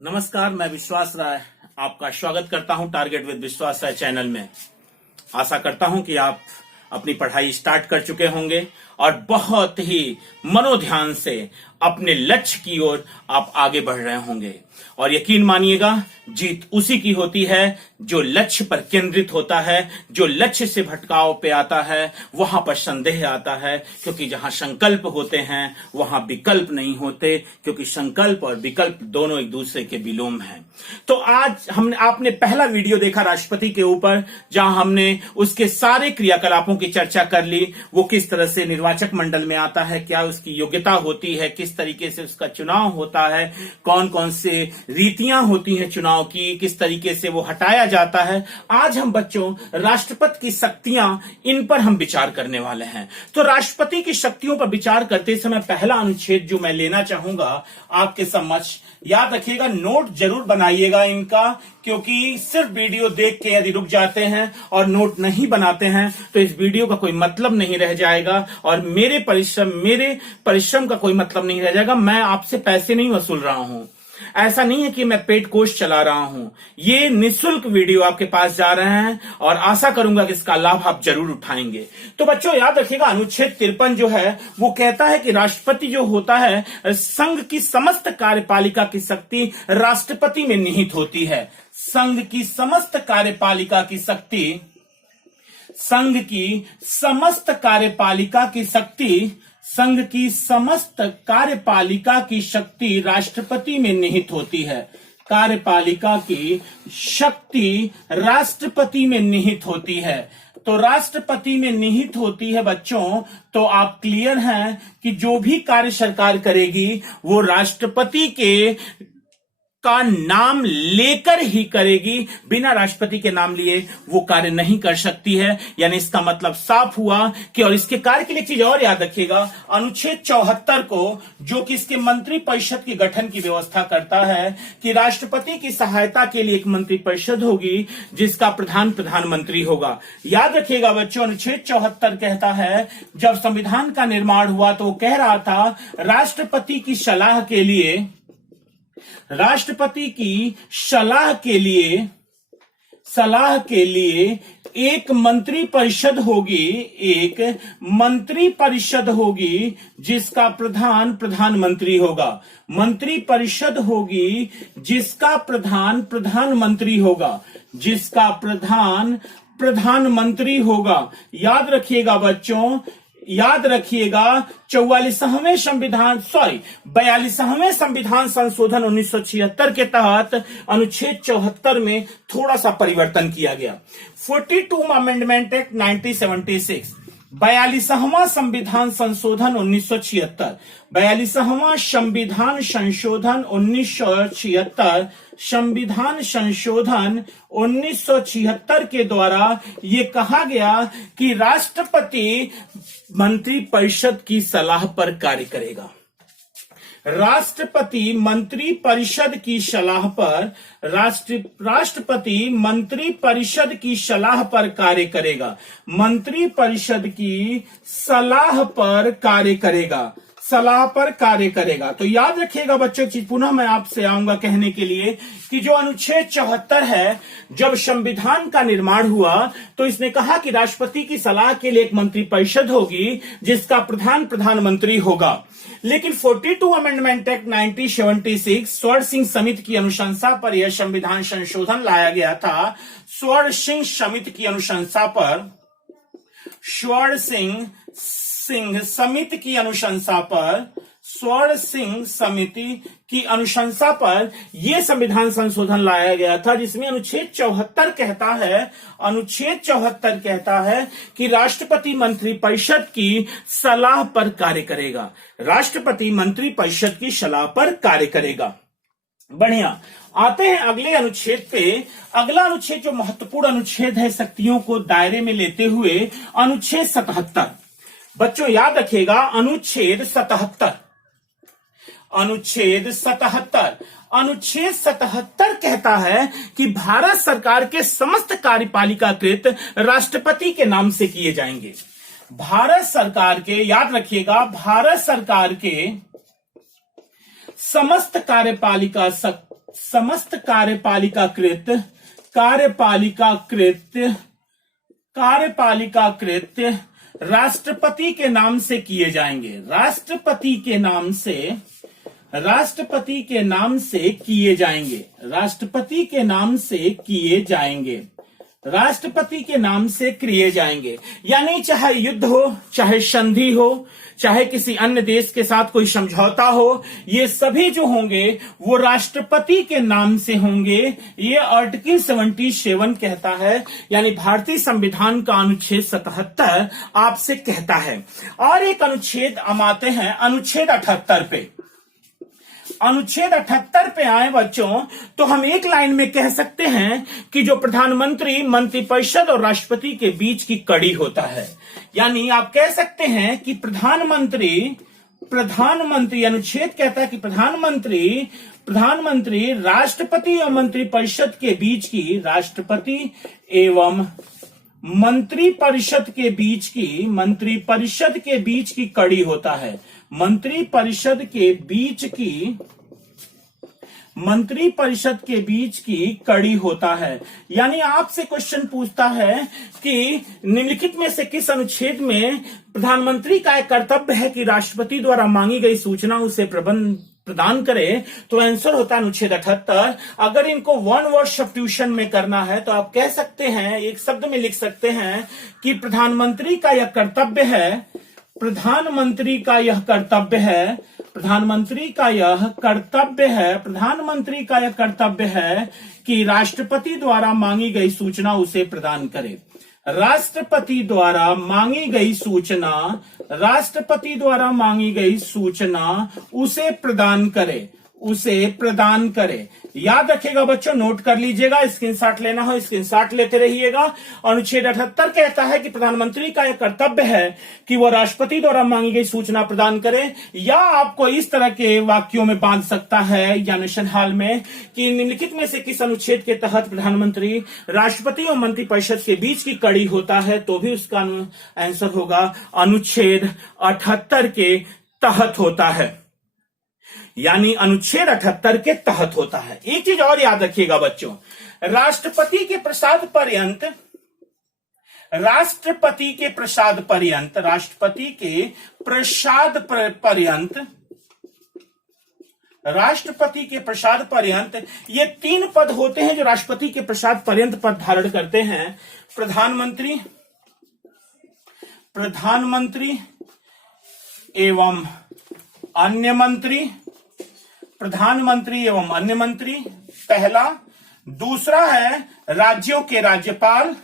नमस्कार, मैं विश्वास राय आपका स्वागत करता हूं टारगेट विद विश्वास राय चैनल में। आशा करता हूं कि आप अपनी पढ़ाई स्टार्ट कर चुके होंगे और बहुत ही मनोध्यान से अपने लक्ष्य की ओर आप आगे बढ़ रहे होंगे। और यकीन मानिएगा, जीत उसी की होती है जो लक्ष्य पर केंद्रित होता है, जो लक्ष्य से भटकाव पे आता है, वहां पर संदेह आता है, क्योंकि जहां संकल्प होते हैं वहां विकल्प नहीं होते, क्योंकि संकल्प और विकल्प दोनों एक दूसरे के विलोम हैं। तो आज आपने पहला वीडियो देखा राष्ट्रपति के ऊपर, जहां हमने उसके सारे क्रियाकलापों की चर्चा कर ली। वो किस तरह से निर्वाचक मंडल में आता है, क्या उसकी योग्यता होती है, किस तरीके से उसका चुनाव होता है, कौन कौन से रीतियां होती हैं चुनाव की, किस तरीके से वो हटाया जाता है। आज हम बच्चों राष्ट्रपति की शक्तियां, इन पर हम विचार करने वाले हैं। तो राष्ट्रपति की शक्तियों पर विचार करते समय पहला अनुच्छेद जो मैं लेना चाहूंगा आपके समक्ष, याद रखिएगा, नोट जरूर बनाइएगा इनका, क्योंकि सिर्फ वीडियो देख के यदि रुक जाते हैं और नोट नहीं बनाते हैं तो इस वीडियो का कोई मतलब नहीं रह जाएगा और मेरे परिश्रम का कोई मतलब नहीं रह जाएगा। मैं आपसे पैसे नहीं वसूल रहा हूं, ऐसा नहीं है कि मैं पेड कोर्स चला रहा हूं। ये निःशुल्क वीडियो आपके पास जा रहे हैं और आशा करूंगा कि इसका लाभ आप जरूर उठाएंगे। तो बच्चों याद रखिएगा, अनुच्छेद 53 जो है वो कहता है कि राष्ट्रपति जो होता है, संघ की समस्त कार्यपालिका की शक्ति राष्ट्रपति में निहित होती है। संघ की समस्त कार्यपालिका की शक्ति, संघ की समस्त कार्यपालिका की शक्ति, संघ की समस्त कार्यपालिका की शक्ति राष्ट्रपति में निहित होती है। कार्यपालिका की शक्ति राष्ट्रपति में निहित होती है। तो राष्ट्रपति में निहित होती है बच्चों, तो आप क्लियर हैं कि जो भी कार्य सरकार करेगी वो राष्ट्रपति के का नाम लेकर ही करेगी। बिना राष्ट्रपति के नाम लिए वो कार्य नहीं कर सकती है। यानी इसका मतलब साफ हुआ कि, और इसके कार्य के लिए चीज और याद रखिएगा, अनुच्छेद 74 को, जो कि इसके मंत्री परिषद के गठन की व्यवस्था करता है, कि राष्ट्रपति की सहायता के लिए एक मंत्री परिषद होगी जिसका प्रधान प्रधानमंत्री होगा। याद रखिएगा बच्चों, अनुच्छेद 74 कहता है, जब संविधान का निर्माण हुआ तो वो कह रहा था राष्ट्रपति की सलाह के लिए एक मंत्री परिषद होगी, एक मंत्री परिषद होगी जिसका प्रधान प्रधानमंत्री होगा। मंत्री परिषद होगी जिसका प्रधान प्रधानमंत्री होगा, जिसका प्रधान प्रधानमंत्री होगा। याद रखिएगा बच्चों, याद रखिएगा, 42वें संविधान संशोधन 1976 के तहत अनुच्छेद 74 में थोड़ा सा परिवर्तन किया गया। 42 अमेंडमेंट एक्ट 1976, 42वां संविधान संशोधन 1976, 42वां संविधान संशोधन 1976, संविधान संशोधन 1976 के द्वारा ये कहा गया कि राष्ट्रपति मंत्री परिषद की सलाह पर कार्य करेगा। राष्ट्रपति मंत्री परिषद की सलाह पर, राष्ट्रपति मंत्री परिषद की सलाह पर कार्य करेगा। मंत्री परिषद की सलाह पर कार्य करेगा, सलाह पर कार्य करेगा। तो याद रखिएगा बच्चों, चीज पुनः मैं आपसे आऊंगा कहने के लिए कि जो अनुच्छेद 74 है, जब संविधान का निर्माण हुआ तो इसने कहा कि राष्ट्रपति की सलाह के लिए एक मंत्री परिषद होगी जिसका प्रधान प्रधानमंत्री होगा। लेकिन 42 अमेंडमेंट एक्ट 1976 स्वर्ण सिंह समिति की अनुशंसा पर यह संविधान संशोधन लाया गया था। स्वर्ण सिंह समिति की अनुशंसा पर, स्वर्ण सिंह समिति की अनुशंसा पर, स्वर्ण सिंह समिति की अनुशंसा पर यह संविधान संशोधन लाया गया था, जिसमें अनुच्छेद 74 कहता है, अनुच्छेद 74 कहता है कि राष्ट्रपति मंत्री परिषद की सलाह पर कार्य करेगा। राष्ट्रपति मंत्री परिषद की सलाह पर कार्य करेगा। बढ़िया, आते हैं अगले अनुच्छेद पे। अगला अनुच्छेद जो महत्वपूर्ण अनुच्छेद है शक्तियों को दायरे में लेते हुए, अनुच्छेद 77। बच्चों याद रखिएगा, अनुच्छेद 77, अनुच्छेद 77, अनुच्छेद 77 कहता है कि भारत सरकार के समस्त कार्यपालिका कृत राष्ट्रपति के नाम से किए जाएंगे। भारत सरकार के, याद रखिएगा, भारत सरकार के समस्त कार्यपालिका समस्त कार्यपालिका कृत्य राष्ट्रपति के नाम से किए जाएंगे। राष्ट्रपति के नाम से किए जाएंगे। राष्ट्रपति के नाम से किए जाएंगे। यानी चाहे युद्ध हो, चाहे संधि हो, चाहे किसी अन्य देश के साथ कोई समझौता हो, ये सभी जो होंगे वो राष्ट्रपति के नाम से होंगे। ये आर्टिकल 77 कहता है, यानी भारतीय संविधान का अनुच्छेद 77 आपसे कहता है। और एक अनुच्छेद हम आते हैं अनुच्छेद 78 पे। अनुच्छेद 78 पे आए बच्चों, तो हम एक लाइन में कह सकते हैं कि जो प्रधानमंत्री, मंत्रिपरिषद और राष्ट्रपति के बीच की कड़ी होता है। यानी आप कह सकते हैं कि प्रधानमंत्री अनुच्छेद कहता है कि प्रधानमंत्री राष्ट्रपति और मंत्रिपरिषद के बीच की, राष्ट्रपति एवं मंत्रिपरिषद के बीच की कड़ी होता है। मंत्रिपरिषद के बीच की कड़ी होता है। यानी आपसे क्वेश्चन पूछता है कि निम्नलिखित में से किस अनुच्छेद में प्रधानमंत्री का एक कर्तव्य है कि राष्ट्रपति द्वारा मांगी गई सूचना उसे प्रदान करे, तो आंसर होता है अनुच्छेद 78। अगर इनको वन वर्ड सब्स्टिट्यूशन में करना है तो आप कह सकते हैं, एक शब्द में लिख सकते हैं कि प्रधानमंत्री का यह कर्तव्य है कि राष्ट्रपति द्वारा मांगी गई सूचना उसे प्रदान करे। राष्ट्रपति द्वारा मांगी गई सूचना उसे प्रदान करे। याद रखिएगा बच्चों, नोट कर लीजिएगा, स्क्रीनशॉट लेना हो स्क्रीनशॉट लेते रहिएगा। अनुच्छेद 78 कहता है कि प्रधानमंत्री का यह कर्तव्य है कि वह राष्ट्रपति द्वारा मांगी गई सूचना प्रदान करे। या आपको इस तरह के वाक्यों में बांध सकता है एग्जामिनेशन हॉल में कि निम्नलिखित में से किस अनुच्छेद के तहत प्रधानमंत्री, राष्ट्रपति और मंत्रिपरिषद के बीच की कड़ी होता है, तो भी उसका आंसर होगा अनुच्छेद 78 के तहत होता है। यानी अनुच्छेद 78 के तहत होता है। एक चीज और याद रखिएगा बच्चों, राष्ट्रपति के प्रसाद पर्यंत ये 3 पद होते हैं जो राष्ट्रपति के प्रसाद पर्यंत पद धारण करते हैं। प्रधानमंत्री एवं अन्य मंत्री, पहला। दूसरा है राज्यों के राज्यपाल,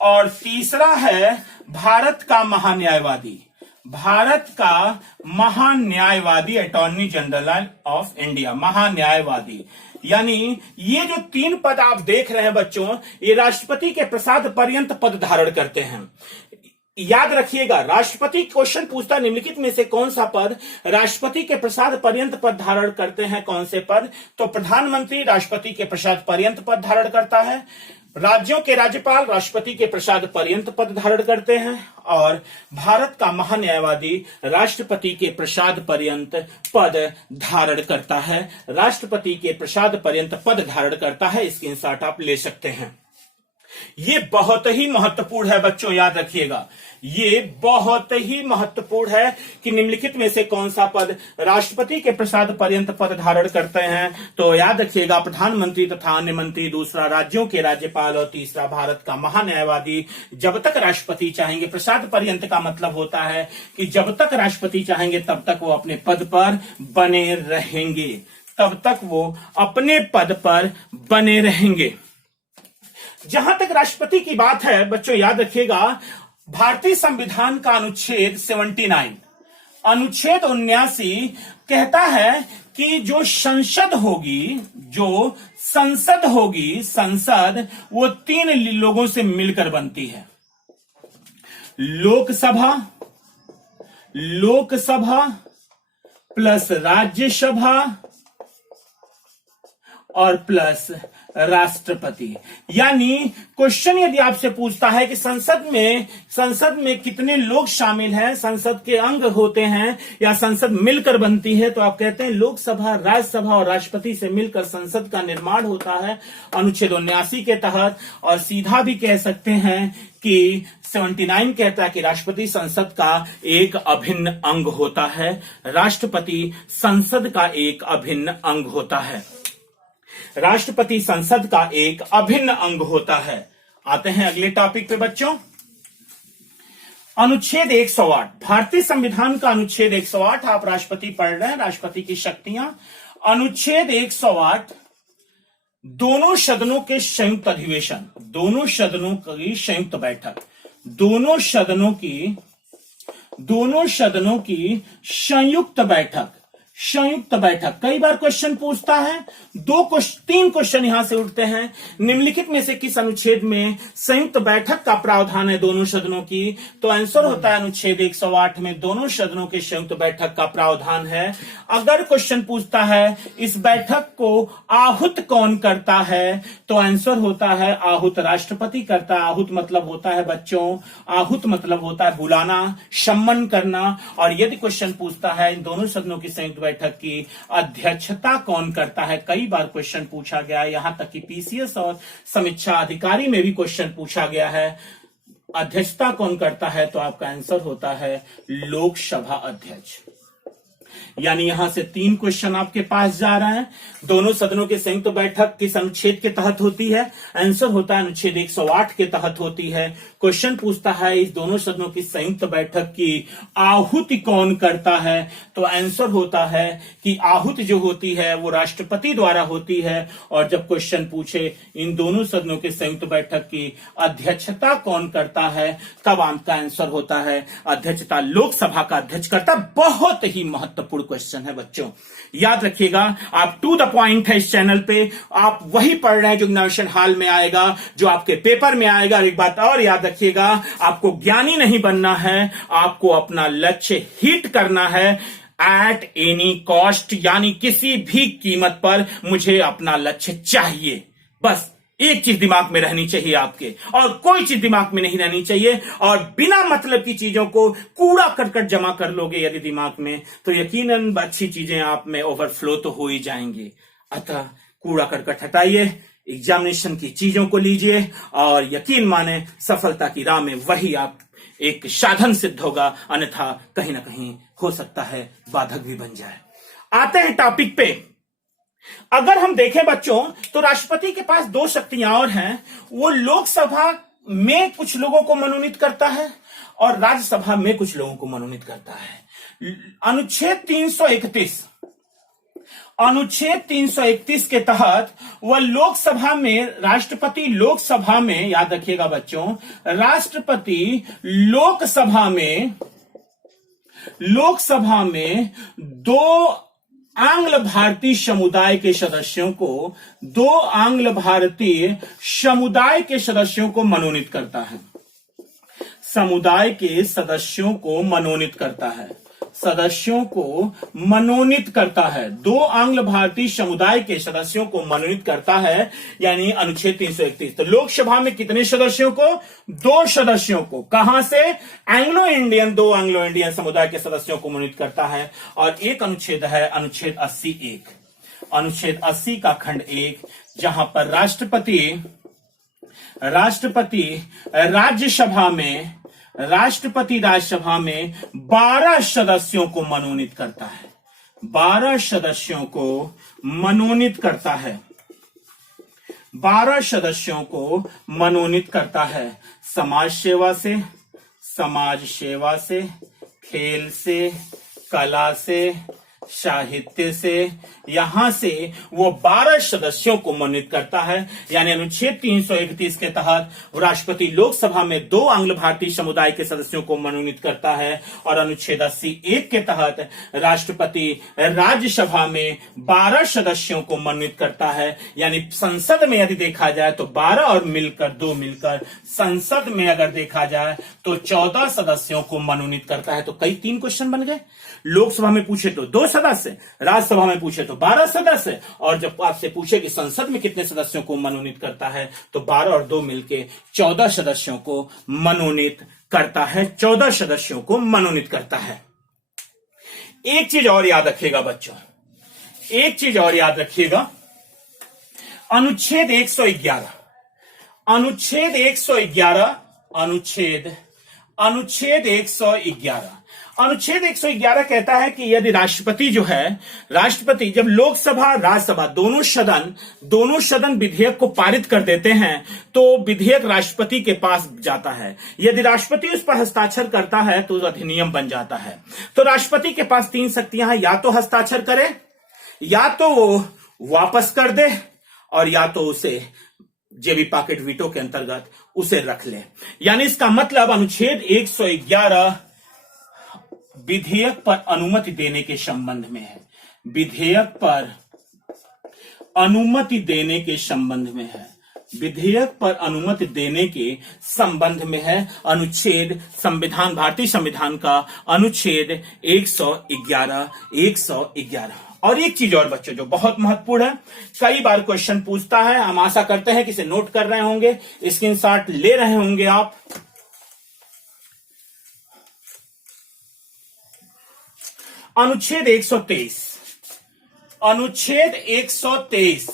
और तीसरा है भारत का महान्यायवादी, अटॉर्नी जनरल ऑफ इंडिया, महान्यायवादी। यानी ये जो 3 पद आप देख रहे हैं बच्चों, ये राष्ट्रपति के प्रसाद पर्यंत पद धारण करते हैं। याद रखिएगा, राष्ट्रपति क्वेश्चन पूछता है निम्नलिखित में से कौन सा पद राष्ट्रपति के प्रसाद पर्यंत पद धारण करते हैं, कौन से पद? तो प्रधानमंत्री राष्ट्रपति के प्रसाद पर्यंत पद धारण करता है, राज्यों के राज्यपाल राष्ट्रपति के प्रसाद पर्यंत पद धारण करते हैं, और भारत का महान्यायवादी राष्ट्रपति के प्रसाद पर्यंत पद धारण करता है। राष्ट्रपति के प्रसाद पर्यंत पद धारण करता है। स्क्रीनशॉट आप ले सकते हैं। ये बहुत ही महत्वपूर्ण है बच्चों, याद रखिएगा, ये बहुत ही महत्वपूर्ण है कि निम्नलिखित में से कौन सा पद राष्ट्रपति के प्रसाद पर्यंत पद धारण करते हैं। तो याद रखिएगा, प्रधानमंत्री तथा अन्य मंत्री, दूसरा राज्यों के राज्यपाल, और तीसरा भारत का महान्यायवादी। जब तक राष्ट्रपति चाहेंगे, प्रसाद पर्यंत का मतलब होता है कि जब तक राष्ट्रपति चाहेंगे तब तक वो अपने पद पर बने रहेंगे, जहां तक राष्ट्रपति की बात है बच्चों, याद रखिएगा, भारतीय संविधान का अनुच्छेद 79, अनुच्छेद 79 कहता है कि जो संसद होगी, वो 3 लोगों से मिलकर बनती है। लोकसभा प्लस राज्यसभा और प्लस राष्ट्रपति। यानी क्वेश्चन यदि आपसे पूछता है कि संसद में कितने लोग शामिल हैं, संसद के अंग होते हैं या संसद मिलकर बनती है, तो आप कहते हैं लोकसभा, राज्यसभा और राष्ट्रपति से मिलकर संसद का निर्माण होता है अनुच्छेद 79 के तहत। और सीधा भी कह सकते हैं कि 79 कहता है कि राष्ट्रपति संसद का एक अभिन्न अंग होता है, राष्ट्रपति संसद का एक अभिन्न अंग होता है, राष्ट्रपति संसद का एक अभिन्न अंग होता है। आते हैं अगले टॉपिक पे बच्चों। अनुच्छेद 108, भारतीय संविधान का अनुच्छेद 108, आप राष्ट्रपति पढ़ रहे हैं, राष्ट्रपति की शक्तियां। अनुच्छेद 108, दोनों सदनों के संयुक्त अधिवेशन, दोनों सदनों की संयुक्त बैठक, दोनों सदनों की संयुक्त बैठक, संयुक्त बैठक। कई बार क्वेश्चन पूछता है, 3 क्वेश्चन यहां से उठते हैं। निम्नलिखित में से किस अनुच्छेद में संयुक्त बैठक का प्रावधान है दोनों सदनों की? तो आंसर होता है अनुच्छेद 108 में दोनों सदनों के संयुक्त बैठक का प्रावधान है। अगर क्वेश्चन पूछता है इस बैठक को आहूत कौन करता है, तो आंसर होता है आहूत राष्ट्रपति करता है। आहूत मतलब होता है बच्चों, आहूत मतलब होता है बुलाना, सम्मान करना। और यदि क्वेश्चन पूछता है इन दोनों सदनों की संयुक्त बैठक की अध्यक्षता कौन करता है, कई बार क्वेश्चन पूछा गया है, यहां तक कि पीसीएस और समीक्षा अधिकारी में भी क्वेश्चन पूछा गया है, अध्यक्षता कौन करता है, तो आपका आंसर होता है लोकसभा अध्यक्ष। यानी यहां से 3 क्वेश्चन आपके पास जा रहे हैं। दोनों सदनों के संयुक्त बैठक किस अनुच्छेद के तहत होती है? आंसर होता है अनुच्छेद 108 के तहत होती है। क्वेश्चन पूछता है इस दोनों सदनों की संयुक्त बैठक की आहुति कौन करता है, तो आंसर होता है कि आहुति जो होती है वो राष्ट्रपति द्वारा होती है। और जब क्वेश्चन पूछे इन दोनों सदनों के संयुक्त बैठक की अध्यक्षता कौन करता है, तब आपका आंसर होता है अध्यक्षता लोकसभा का अध्यक्ष करता। बहुत ही महत्वपूर्ण क्वेश्चन है बच्चों, याद रखिएगा। आप टू द पॉइंट है इस चैनल पे, आप वही पढ़ रहे हैं जो एग्जामिनेशन हॉल में आएगा, जो आपके पेपर में आएगा। और एक बात और याद रखिएगा, आपको ज्ञानी नहीं बनना है, आपको अपना लक्ष्य हिट करना है एट एनी कॉस्ट, यानी किसी भी कीमत पर मुझे अपना लक्ष्य चाहिए। बस एक चीज दिमाग में रहनी चाहिए आपके, और कोई चीज दिमाग में नहीं रहनी चाहिए। और बिना मतलब की चीजों को कूड़ा करकट जमा कर लोगे यदि दिमाग में, तो यकीनन अच्छी चीजें आप में ओवरफ्लो तो हो ही जाएंगी। अतः कूड़ा करकट हटाइए, एग्जामिनेशन की चीजों को लीजिए, और यकीन माने सफलता की राह में वही आप एक साधन सिद्ध होगा, अन्यथा कहीं ना कहीं हो सकता है बाधक भी बन जाए। आते हैं टॉपिक पे। अगर हम देखें बच्चों, तो राष्ट्रपति के पास 2 शक्तियां और हैं। वो लोकसभा में कुछ लोगों को मनोनीत करता है और राज्यसभा में कुछ लोगों को मनोनीत करता है। अनुच्छेद 331 के तहत वह लोकसभा में, राष्ट्रपति लोकसभा में, याद रखिएगा बच्चों, राष्ट्रपति लोकसभा में 2 आंग्ल भारतीय समुदाय के सदस्यों को, 2 आंग्ल भारतीय समुदाय के सदस्यों को मनोनीत करता है। समुदाय के सदस्यों को मनोनीत करता है, सदस्यों को मनोनीत करता है। 2 आंग्ल भारतीय समुदाय के सदस्यों को मनोनीत करता है, यानी अनुच्छेद 331। तो लोकसभा में कितने सदस्यों को? 2 सदस्यों को। कहां से? एंग्लो इंडियन, 2 एंग्लो इंडियन समुदाय के सदस्यों को मनोनीत करता है। और एक अनुच्छेद है अनुच्छेद 80(1), अनुच्छेद 80 का खंड 1, जहां पर राष्ट्रपति राज्यसभा में 12 सदस्यों को मनोनीत करता है। 12 सदस्यों को मनोनीत करता है, 12 सदस्यों को मनोनीत करता है। समाज सेवा से, खेल से, कला से, साहित्य से, यहां से वो 12 सदस्यों को मनोनीत करता है। यानी अनुच्छेद 331 के तहत राष्ट्रपति लोकसभा में 2 आंग्ल भारतीय समुदाय के सदस्यों को मनोनीत करता है, और अनुच्छेद 80(1) के तहत राष्ट्रपति राज्यसभा में 12 सदस्यों को मनोनीत करता है। यानी संसद में यदि देखा जाए तो 12 और मिलकर 2 मिलकर, संसद में अगर देखा जाए तो 14 सदस्यों को मनोनीत करता है। तो कई 3 क्वेश्चन बन गए। लोकसभा में पूछे तो 2 सदस्य, राज्यसभा में पूछे तो 12 सदस्य, और जब आपसे पूछे कि संसद में कितने सदस्यों को मनोनीत करता है तो 12 और 2 मिलके 14 सदस्यों को मनोनीत करता है, 14 सदस्यों को मनोनीत करता है। एक चीज और याद रखिएगा बच्चों, एक चीज और याद रखिएगा, अनुच्छेद 111, अनुच्छेद 111, अनुच्छेद 111, अनुच्छेद 111 कहता है कि यदि राष्ट्रपति जो है, राष्ट्रपति जब लोकसभा राज्यसभा दोनों सदन विधेयक को पारित कर देते हैं तो विधेयक राष्ट्रपति के पास जाता है। यदि राष्ट्रपति उस पर हस्ताक्षर करता है तो अधिनियम बन जाता है। तो राष्ट्रपति के पास 3 शक्तियां हैं, या तो हस्ताक्षर करे, या तो वो वापस कर दे, और या तो उसे जेबी पॉकेट वीटो के अंतर्गत उसे रख ले। यानी इसका मतलब अनुच्छेद 111 विधेयक पर अनुमति देने के संबंध में है, विधेयक पर अनुमति देने के संबंध में है, विधेयक पर अनुमति देने के संबंध में है। अनुच्छेद संविधान, भारतीय संविधान का अनुच्छेद 111। और एक चीज और बच्चों जो बहुत महत्वपूर्ण है, कई बार क्वेश्चन पूछता है, हम आशा करते हैं कि इसे नोट कर रहे होंगे, स्क्रीनशॉट ले रहे होंगे आप। अनुच्छेद 123, अनुच्छेद 123,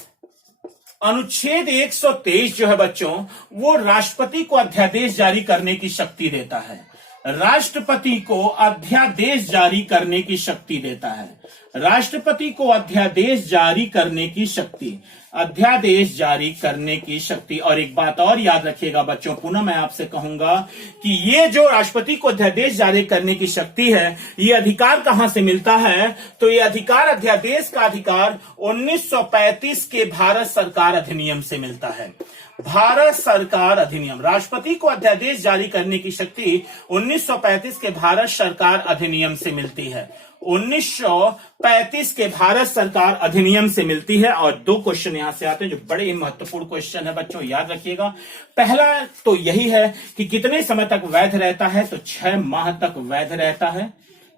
अनुच्छेद 123 जो है बच्चों, वो राष्ट्रपति को अध्यादेश जारी करने की शक्ति देता है, राष्ट्रपति को अध्यादेश जारी करने की शक्ति देता है, राष्ट्रपति को अध्यादेश जारी करने की शक्ति, अध्यादेश जारी करने की शक्ति। और एक बात और याद रखिएगा बच्चों, पुनः मैं आपसे कहूंगा कि ये जो राष्ट्रपति को अध्यादेश जारी करने की शक्ति है, ये अधिकार कहां से मिलता है, तो ये अधिकार, अध्यादेश का अधिकार 1935 के भारत सरकार अधिनियम से मिलता है। भारत सरकार अधिनियम, राष्ट्रपति को अध्यादेश जारी करने की शक्ति 1935 के भारत सरकार अधिनियम से मिलती है, 1935 के भारत सरकार अधिनियम से मिलती है। और 2 क्वेश्चन यहां से आते हैं जो बड़े ही महत्वपूर्ण क्वेश्चन है बच्चों, याद रखिएगा। पहला तो यही है कि कितने समय तक वैध रहता है, तो 6 माह तक वैध रहता है,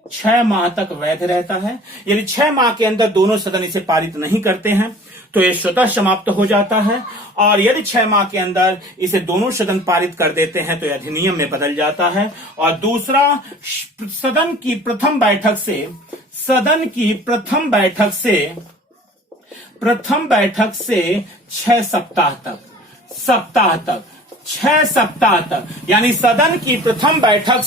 6 माह तक वैध रहता है। यदि 6 माह के अंदर दोनों सदन इसे पारित नहीं करते हैं तो ये स्वतः समाप्त हो जाता है, और यदि 6 माह के अंदर इसे दोनों सदन पारित कर देते हैं तो यह अधिनियम में बदल जाता है। और दूसरा, सदन की प्रथम बैठक से 6 सप्ताह तक, 6 सप्ताह तक, यानी सदन की प्रथम बैठक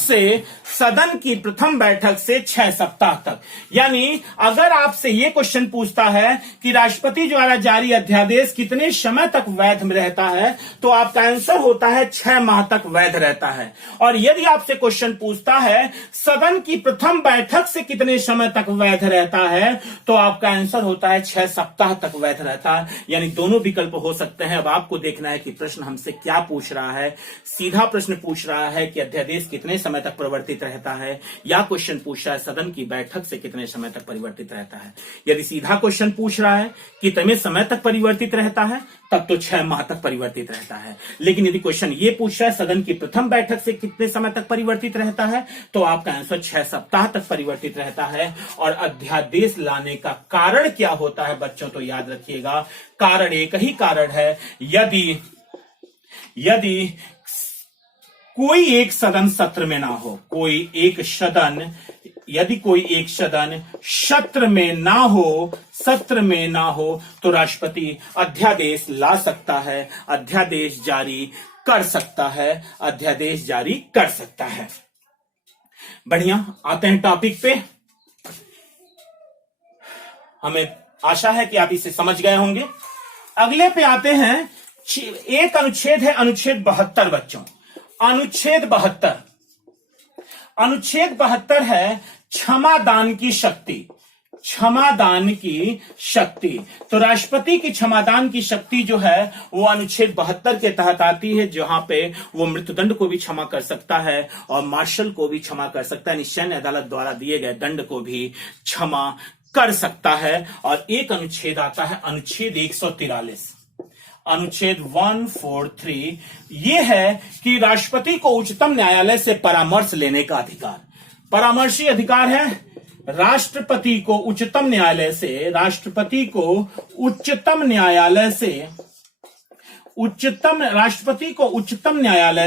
से 6 सप्ताह तक। यानी अगर आपसे ये क्वेश्चन पूछता है कि राष्ट्रपति द्वारा जारी अध्यादेश कितने समय तक वैध में रहता है, तो आपका आंसर होता है 6 माह तक वैध रहता है। और यदि आपसे क्वेश्चन पूछता है सदन की प्रथम बैठक से कितने समय तक वैध रहता है, तो आपका आंसर होता है 6 सप्ताह तक वैध रहता है। यानी दोनों विकल्प हो सकते हैं। अब आपको देखना है कि प्रश्न हमसे क्या पूछ रहा है। सीधा प्रश्न पूछ रहा है कि अध्यादेश कितने समय तक परिवर्तित रहता है, या क्वेश्चन पूछ रहा है सदन की बैठक से कितने समय तक परिवर्तित रहता है। यदि सीधा क्वेश्चन पूछ रहा है कितने समय तक परिवर्तित रहता है, तब तो 6 माह तक परिवर्तित रहता है। लेकिन यदि क्वेश्चन ये पूछ रहा है सदन की प्रथम बैठक से कितने समय तक परिवर्तित रहता है, तो आपका आंसर 6 सप्ताह तक परिवर्तित रहता है। और अध्यादेश लाने का कारण क्या होता है बच्चों, तो याद रखिएगा, कारण एक ही कारण है, यदि कोई एक सदन सत्र में ना हो, यदि कोई एक सदन सत्र में ना हो तो राष्ट्रपति अध्यादेश ला सकता है, अध्यादेश जारी कर सकता है। बढ़िया, आते हैं टॉपिक पे। हमें आशा है कि आप इसे समझ गए होंगे। अगले पे आते हैं। एक अनुच्छेद है, अनुच्छेद 72 बच्चों, अनुच्छेद 72 है क्षमादान की शक्ति। तो राष्ट्रपति की क्षमादान की शक्ति जो है वो अनुच्छेद 72 के तहत आती है, जहां पे वो मृत्युदंड को भी क्षमा कर सकता है और मार्शल को भी क्षमा कर सकता है, सैन्य अदालत द्वारा दिए गए दंड को भी क्षमा कर सकता है। और एक अनुच्छेद आता है अनुच्छेद 143, अनुच्छेद 143, ये है कि राष्ट्रपति को उच्चतम न्यायालय से परामर्श लेने का अधिकार, परामर्शी अधिकार है। राष्ट्रपति को उच्चतम न्यायालय से, राष्ट्रपति को उच्चतम न्यायालय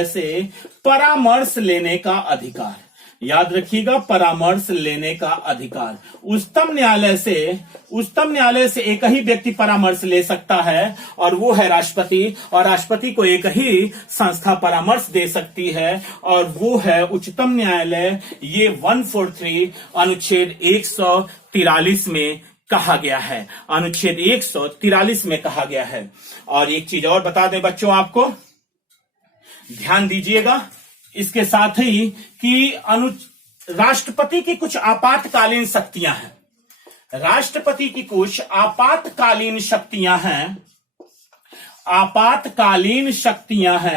से परामर्श लेने का अधिकार। याद रखिएगा, परामर्श लेने का अधिकार। उच्चतम न्यायालय से एक ही व्यक्ति परामर्श ले सकता है और वो है राष्ट्रपति, और राष्ट्रपति को एक ही संस्था परामर्श दे सकती है और वो है उच्चतम न्यायालय। ये 143 अनुच्छेद 143 में कहा गया है, अनुच्छेद 143 में कहा गया है। और एक चीज और बता दें बच्चों, आपको ध्यान दीजिएगा इसके साथ ही कि राष्ट्रपति की कुछ आपातकालीन शक्तियां हैं। राष्ट्रपति की कुछ आपातकालीन शक्तियां हैं,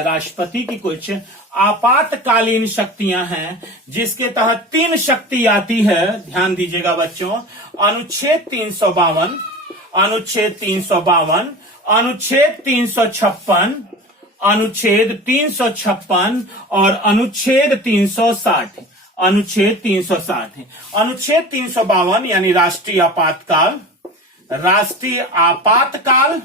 राष्ट्रपति की कुछ आपातकालीन शक्तियां हैं, जिसके तहत 3 शक्ति आती है। ध्यान दीजिएगा बच्चों, अनुच्छेद 352, अनुच्छेद 352, अनुच्छेद 356, अनुच्छेद 356 और अनुच्छेद 360। अनुच्छेद 360, अनुच्छेद 352 यानी राष्ट्रीय आपातकाल, राष्ट्रीय आपातकाल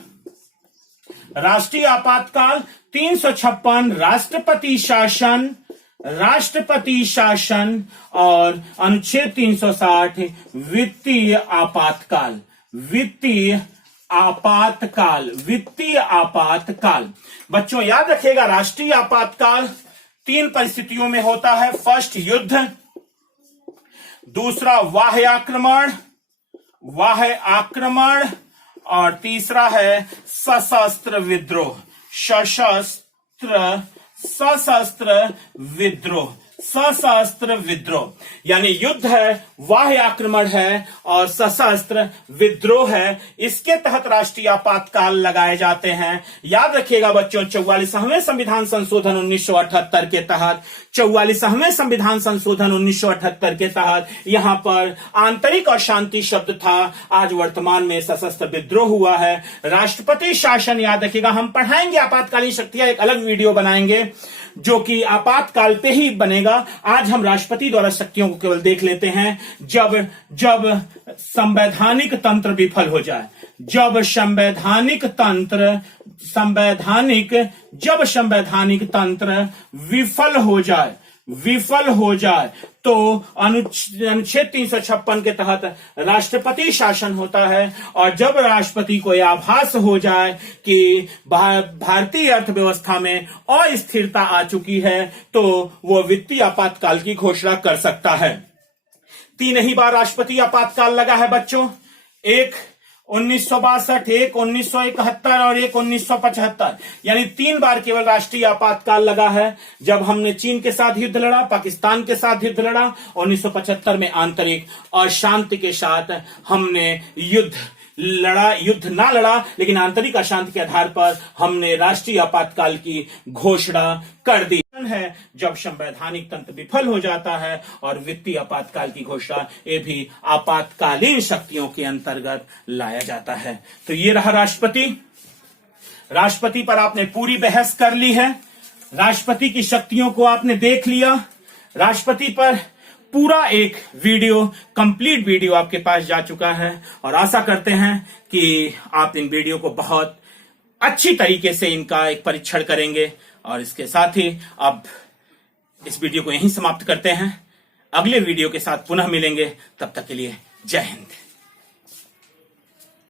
356 राष्ट्रपति शासन और अनुच्छेद 360 वित्तीय आपातकाल। बच्चों याद रखिएगा, राष्ट्रीय आपातकाल 3 परिस्थितियों में होता है। फर्स्ट, युद्ध, दूसरा बाह्य आक्रमण और तीसरा है सशस्त्र विद्रोह। यानी युद्ध है, बाह्य आक्रमण है और सशस्त्र विद्रोह है। इसके तहत राष्ट्रीय आपातकाल लगाए जाते हैं। याद रखिएगा बच्चों, 44वें संविधान संशोधन 1978 के तहत, 44वें संविधान संशोधन 1978 के तहत यहां पर आंतरिक अशांति शब्द था, आज वर्तमान में सशस्त्र विद्रोह हुआ है। राष्ट्रपति शासन याद रखिएगा, हम पढ़ाएंगे आपातकालीन शक्तियां, एक अलग वीडियो बनाएंगे जो कि आपातकाल पे ही बनेगा। आज हम राष्ट्रपति द्वारा शक्तियों को केवल देख लेते हैं। जब संवैधानिक तंत्र विफल हो जाए, जब संवैधानिक तंत्र विफल हो जाए तो अनुच्छेद 356 के तहत राष्ट्रपति शासन होता है। और जब राष्ट्रपति को यह आभास हो जाए कि भारतीय अर्थव्यवस्था में अस्थिरता आ चुकी है तो वो वित्तीय आपातकाल की घोषणा कर सकता है। 3 ही बार राष्ट्रपति आपातकाल लगा है बच्चों, एक 1962, एक 1971 और एक 1975, यानी 3 बार केवल राष्ट्रीय आपातकाल लगा है। जब हमने चीन के साथ युद्ध लड़ा, पाकिस्तान के साथ युद्ध लड़ा, 1975 में आंतरिक अशांति के साथ हमने युद्ध ना लड़ा, लेकिन आंतरिक अशांति के आधार पर हमने राष्ट्रीय आपातकाल की घोषणा कर दी है। जब संवैधानिक तंत्र विफल हो जाता है और वित्तीय आपातकाल की घोषणा, ये भी आपातकालीन शक्तियों के अंतर्गत लाया जाता है। तो ये रहा राष्ट्रपति पर आपने पूरी बहस कर ली है, राष्ट्रपति की शक्तियों को आपने देख लिया। राष्ट्रपति पर पूरा एक वीडियो, कंप्लीट वीडियो आपके पास जा चुका है और आशा करते हैं कि आप इन वीडियो को बहुत अच्छी तरीके से इनका एक परीक्षण करेंगे। और इसके साथ ही अब इस वीडियो को यहीं समाप्त करते हैं। अगले वीडियो के साथ पुनः मिलेंगे, तब तक के लिए जय हिंद।